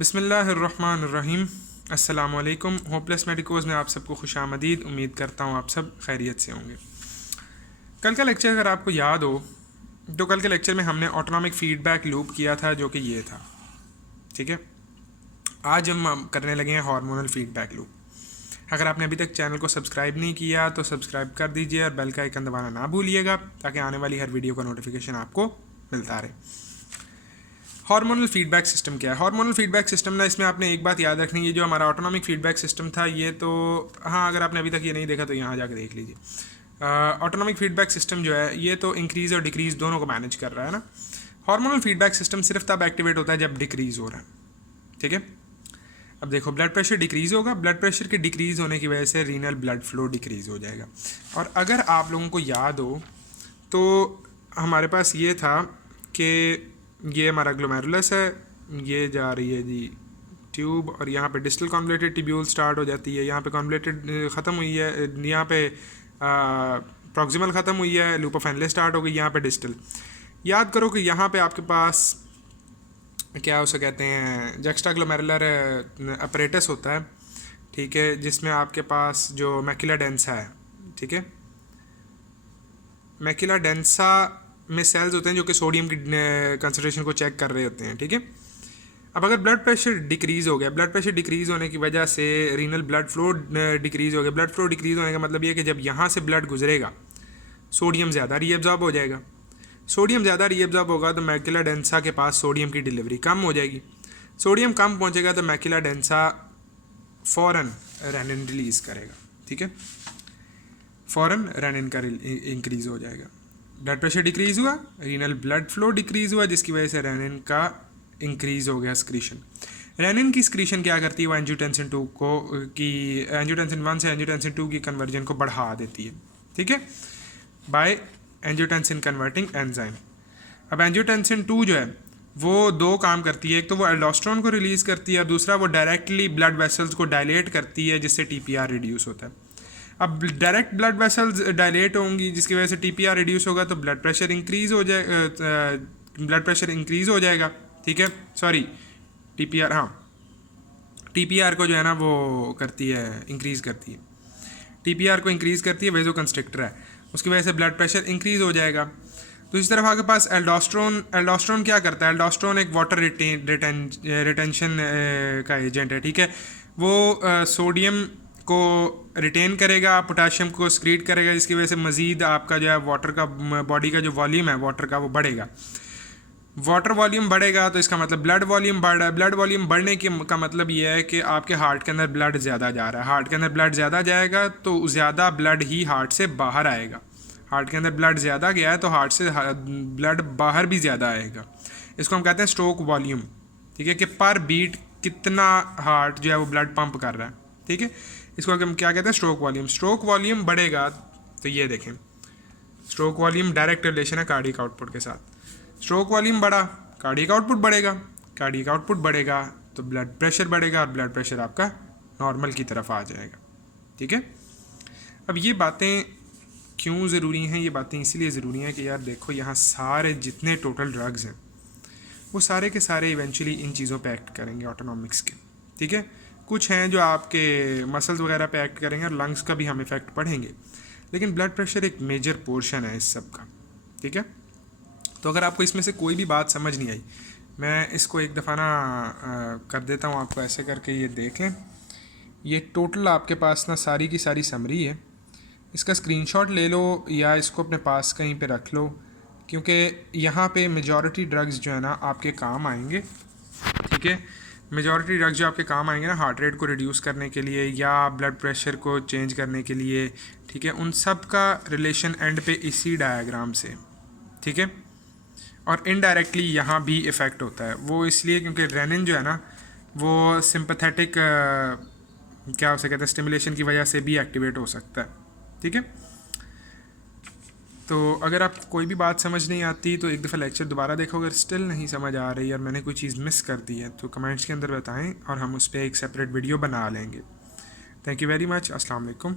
बिस्मिल्लाहिर्रहमानिर्रहीम। अस्सलाम वालेकुम। होपलेस मेडिकोज़ में आप सबको खुशामदीद। उम्मीद करता हूँ आप सब खैरियत से होंगे। कल का लेक्चर अगर आपको याद हो तो कल के लेक्चर में हमने ऑटोनॉमिक फ़ीडबैक लूप किया था, जो कि ये था। ठीक है, आज हम करने लगे हैं हार्मोनल फ़ीडबैक लूप। अगर आपने अभी तक चैनल को सब्सक्राइब नहीं किया तो सब्सक्राइब कर दीजिए और बेल का आइकन दबाना ना भूलिएगा, ताकि आने वाली हर वीडियो का नोटिफिकेशन आपको मिलता रहे। हार्मोनल फीडबैक सिस्टम क्या है? हार्मोनल फीडबैक सिस्टम ना, इसमें आपने एक बात याद रखनी है, जो हमारा ऑटोनॉमिक फीडबैक सिस्टम था ये तो, हाँ, अगर आपने अभी तक ये नहीं देखा तो यहाँ जाकर देख लीजिए। ऑटोनॉमिक फीडबैक सिस्टम जो है ये तो इंक्रीज़ और डिक्रीज़ दोनों को मैनेज कर रहा है ना। हार्मोनल फीडबैक सिस्टम सिर्फ तब एक्टिवेट होता है जब डिक्रीज़ हो रहा है। ठीक है, अब देखो, ब्लड प्रेशर डिक्रीज़ होगा, ब्लड प्रेशर के डिक्रीज़ होने की वजह से रीनल ब्लड फ्लो डिक्रीज़ हो जाएगा। और अगर आप लोगों को याद हो तो हमारे पास ये था कि ये हमारा ग्लोमेरुलस है, ये जा रही है जी ट्यूब, और यहाँ पे डिस्टल कॉन्वलेटेड टिब्यूल स्टार्ट हो जाती है, यहाँ पे कॉन्वलेटेड ख़त्म हुई है, यहाँ पे प्रॉक्सिमल ख़त्म हुई है, लूप ऑफ हेनले स्टार्ट हो गई, यहाँ पे डिस्टल। याद करो कि यहाँ पे आपके पास क्या उसे कहते हैं, जक्स्टा ग्लोमेरुलर अपरेटस होता है। ठीक है, जिसमें आपके पास जो मैक्यूला डेंसा है, ठीक है, मैक्यूला डेंसा में सेल्स होते हैं जो कि सोडियम की कंसंट्रेशन को चेक कर रहे होते हैं। ठीक है, अब अगर ब्लड प्रेशर डिक्रीज़ हो गया, ब्लड प्रेशर डिक्रीज़ होने की वजह से रीनल ब्लड फ्लो डिक्रीज़ हो गया। ब्लड फ्लो डिक्रीज़ होने का मतलब ये है कि जब यहाँ से ब्लड गुजरेगा सोडियम ज़्यादा रीएब्जॉर्ब हो जाएगा। सोडियम ज़्यादा रीएब्जॉर्ब होगा तो मैक्यूला डेंसा के पास सोडियम की डिलीवरी कम हो जाएगी। सोडियम कम पहुँचेगा तो मैक्यूला डेंसा फ़ौरन रेनिन रिलीज़ करेगा। ठीक है, फ़ौरन रेनिन का इंक्रीज़ हो जाएगा। ब्लड प्रेशर डिक्रीज़ हुआ, रीनल ब्लड फ्लो डिक्रीज़ हुआ, जिसकी वजह से रेनिन का इंक्रीज़ हो गया स्क्रीशन। रेनिन की स्क्रीशन क्या करती है, वो एंजियोटेंसिन 2 को की एंजियोटेंसिन 1 से एंजियोटेंसिन 2 की कन्वर्जन को बढ़ा देती है। ठीक है, बाय एंजियोटेंसिन कन्वर्टिंग एंजाइम। अब एंजियोटेंसिन 2 जो है वो दो काम करती है, एक तो वो एल्डोस्टेरोन को रिलीज़ करती है और दूसरा वो डायरेक्टली ब्लड वेसल्स को डायलेट करती है, जिससे टीपीआर रिड्यूस होता है। अब डायरेक्ट ब्लड वेसल्स डायलेट होंगी, जिसकी वजह से टीपीआर रिड्यूस होगा तो ब्लड प्रेशर इंक्रीज़ हो जाए, ब्लड प्रेशर इंक्रीज़ हो जाएगा। ठीक है, सॉरी, टीपीआर, हाँ, टीपीआर को जो है ना वो करती है, इंक्रीज़ करती है, टीपीआर को इंक्रीज़ करती है, वेजो कंस्ट्रिक्टर है, उसकी वजह से ब्लड प्रेशर इंक्रीज़ हो जाएगा। तो इस तरफ आपके पास एल्डोस्टेरोन क्या करता है? एल्डोस्टेरोन एक वाटर रिटेंशन का एजेंट है। ठीक है, वो सोडियम को रिटेन करेगा, पोटाशियम को स्क्रीट करेगा, जिसकी वजह से मज़ीद आपका जो है वाटर का, बॉडी का जो वॉल्यूम है वाटर का, वो बढ़ेगा। वाटर वॉल्यूम बढ़ेगा तो इसका मतलब ब्लड वॉल्यूम बढ़ रहा है। ब्लड वॉल्यूम बढ़ने का मतलब ये है कि आपके हार्ट के अंदर ब्लड ज़्यादा जा रहा है। हार्ट के अंदर ब्लड ज़्यादा जाएगा तो ज़्यादा ब्लड ही हार्ट से बाहर आएगा। हार्ट के अंदर ब्लड ज़्यादा गया है तो हार्ट से ब्लड बाहर भी ज़्यादा आएगा। इसको हम कहते हैं स्ट्रोक वॉल्यूम। ठीक है, कि पर बीट कितना हार्ट जो है वो ब्लड पंप कर रहा है। ठीक है, इसको हम क्या कहते हैं? Stroke volume. स्ट्रोक वॉल्यूम बढ़ेगा तो ये देखें, स्ट्रोक वॉल्यूम डायरेक्ट रिलेशन है कार्डियक आउटपुट के साथ। स्ट्रोक वॉल्यूम बढ़ा, कार्डियक आउटपुट बढ़ेगा, कार्डियक आउटपुट बढ़ेगा तो ब्लड प्रेशर बढ़ेगा और ब्लड प्रेशर आपका नॉर्मल की तरफ आ जाएगा। ठीक है, अब ये बातें क्यों ज़रूरी हैं? ये बातें इसीलिए ज़रूरी हैं कि यार देखो, यहाँ सारे जितने टोटल ड्रग्स हैं वो सारे के सारे इवेंचुअली इन चीज़ों पे एक्ट करेंगे, ऑटोनॉमिक्स के। ठीक है, कुछ हैं जो आपके मसल्स वगैरह पे एक्ट करेंगे और लंग्स का भी हम इफ़ेक्ट पढ़ेंगे, लेकिन ब्लड प्रेशर एक मेजर पोर्शन है इस सब का। ठीक है, तो अगर आपको इसमें से कोई भी बात समझ नहीं आई, मैं इसको एक दफ़ा ना कर देता हूँ आपको, ऐसे करके ये देख लें। ये टोटल आपके पास ना सारी की सारी समरी है, इसका स्क्रीनशॉट ले लो या इसको अपने पास कहीं पे रख लो, क्योंकि यहाँ पे मेजॉरिटी ड्रग्स जो है ना आपके काम आएंगे। ठीक है, मेजॉरिटी ड्रग्स जो आपके काम आएंगे ना हार्ट रेट को रिड्यूस करने के लिए या ब्लड प्रेशर को चेंज करने के लिए, ठीक है, उन सब का रिलेशन एंड पे इसी डायग्राम से। ठीक है, और इनडायरेक्टली यहाँ भी इफ़ेक्ट होता है, वो इसलिए क्योंकि रेनिन जो है ना वो सिंपैथेटिक क्या उसे कहते हैं, स्टिमुलेशन की वजह से भी एक्टिवेट हो सकता है। ठीक है, तो अगर आपको कोई भी बात समझ नहीं आती तो एक दफ़ा लेक्चर दोबारा देखो। अगर स्टिल नहीं समझ आ रही और मैंने कोई चीज़ मिस कर दी है तो कमेंट्स के अंदर बताएं और हम उस पर एक सेपरेट वीडियो बना लेंगे। Thank you very much. अस्सलाम वालेकुम।